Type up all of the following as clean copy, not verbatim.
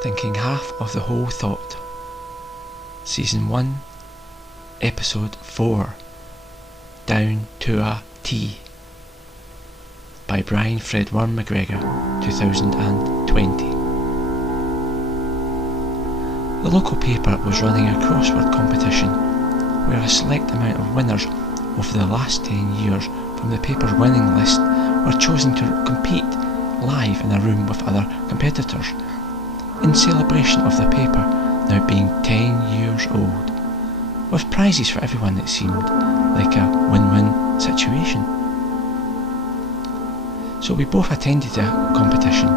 Thinking half of the whole thought. Season 1, Episode 4, Down to a T, by Brian Fred Worm MacGregor, 2020. The local paper was running a crossword competition where a select amount of winners over the last 10 years from the paper's winning list were chosen to compete live in a room with other competitors, in celebration of the paper now being 10 years old, with prizes for everyone. It seemed like a win-win situation. So we both attended the competition,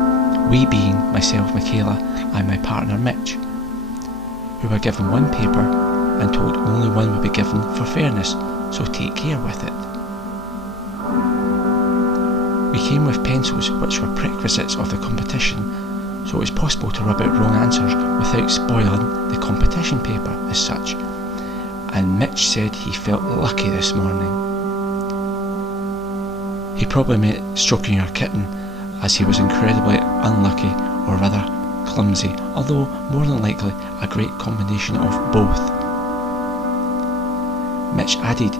we being myself, Michaela, and my partner Mitch, who were given one paper and told only one would be given for fairness, so take care with it. We came with pencils which were prerequisites of the competition, so it was possible to rub out wrong answers without spoiling the competition paper as such, and Mitch said he felt lucky this morning. He probably meant stroking our kitten, as he was incredibly unlucky, or rather clumsy, although more than likely a great combination of both. Mitch added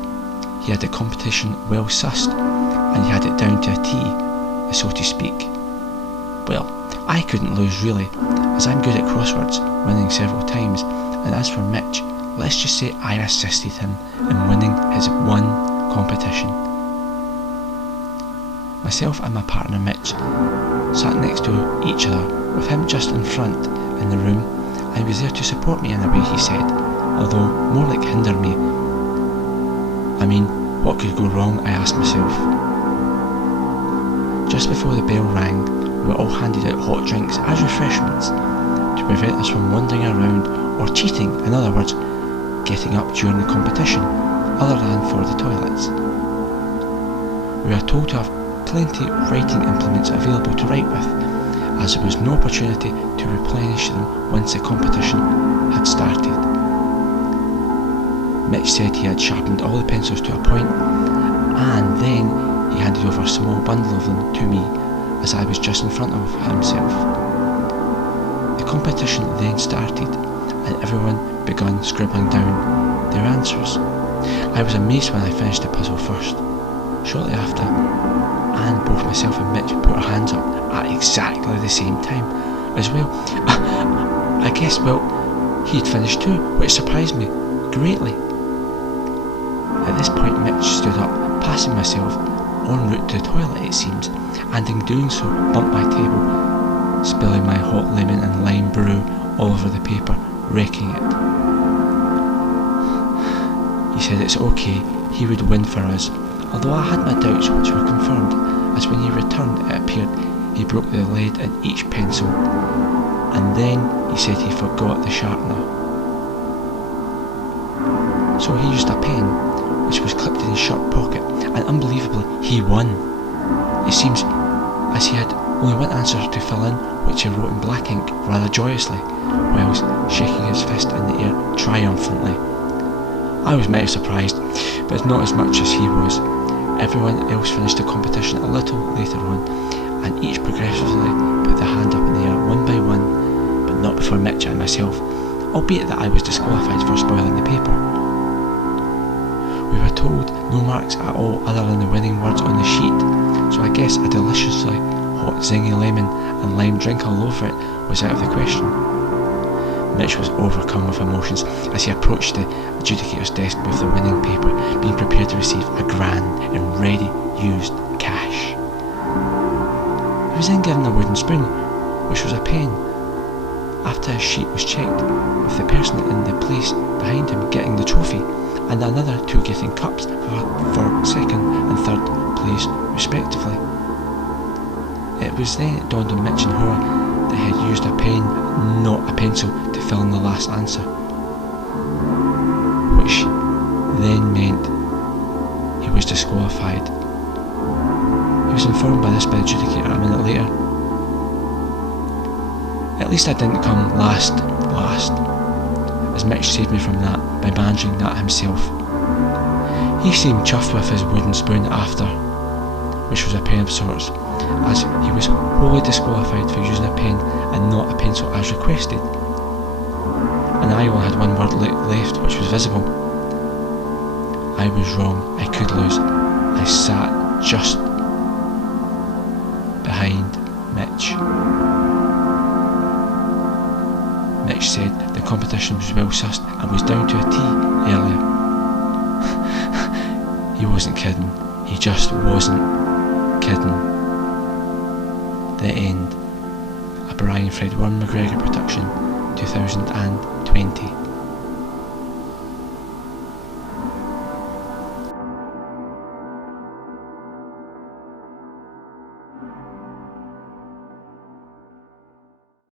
he had the competition well sussed, and he had it down to a T, so to speak. Well, I couldn't lose really, as I'm good at crosswords, winning several times, and as for Mitch, let's just say I assisted him in winning his one competition. Myself and my partner Mitch sat next to each other, with him just in front in the room, and he was there to support me in a way, he said, although more like hinder me. I mean, what could go wrong, I asked myself. Just before the bell rang, we were all handed out hot drinks as refreshments to prevent us from wandering around or cheating, in other words, getting up during the competition, other than for the toilets. We were told to have plenty of writing implements available to write with, as there was no opportunity to replenish them once the competition had started. Mitch said he had sharpened all the pencils to a point, and then he handed over a small bundle of them to me, as I was just in front of himself. The competition then started, and everyone began scribbling down their answers. I was amazed when I finished the puzzle first. Shortly after, and both myself and Mitch put our hands up at exactly the same time as well. I guess, he had finished too, which surprised me greatly. At this point Mitch stood up, passing myself en route to the toilet it seems, and in doing so bumped my table, spilling my hot lemon and lime brew all over the paper, wrecking it. He said it's okay, he would win for us, although I had my doubts which were confirmed, as when he returned it appeared he broke the lead in each pencil, and then he said he forgot the sharpener. So he used a pen, which was clipped in his shirt pocket, and unbelievably he won. It seems as he had only one answer to fill in, which he wrote in black ink rather joyously, whilst shaking his fist in the air triumphantly. I was mighty surprised, but not as much as he was. Everyone else finished the competition a little later on, and each progressively put their hand up in the air one by one, but not before Mitch and myself, albeit that I was disqualified for spoiling the paper. We were told no marks at all other than the winning words on the sheet, so I guess a deliciously hot zingy lemon and lime drink all over it was out of the question. Mitch was overcome with emotions as he approached the adjudicator's desk with the winning paper, being prepared to receive $1,000 in ready used cash. He was then given a wooden spoon, which was a pen, after his sheet was checked, with the person in the place behind him getting the trophy, and another two getting cups for second and third place respectively. It was then it dawned on Mitch and horror that he had used a pen, not a pencil, to fill in the last answer, which then meant he was disqualified. He was informed by this by the adjudicator a minute later. At least I didn't come last, as Mitch saved me from that by managing that himself. He seemed chuffed with his wooden spoon after, which was a pen of sorts, as he was wholly disqualified for using a pen and not a pencil as requested. And I only had one word left, which was visible. I was wrong. I could lose. I sat just behind Mitch. Mitch said the competition was well sussed and was down to a T earlier. He wasn't kidding. He just wasn't kidding. The end. A Brian Fred Warren MacGregor production, 2020.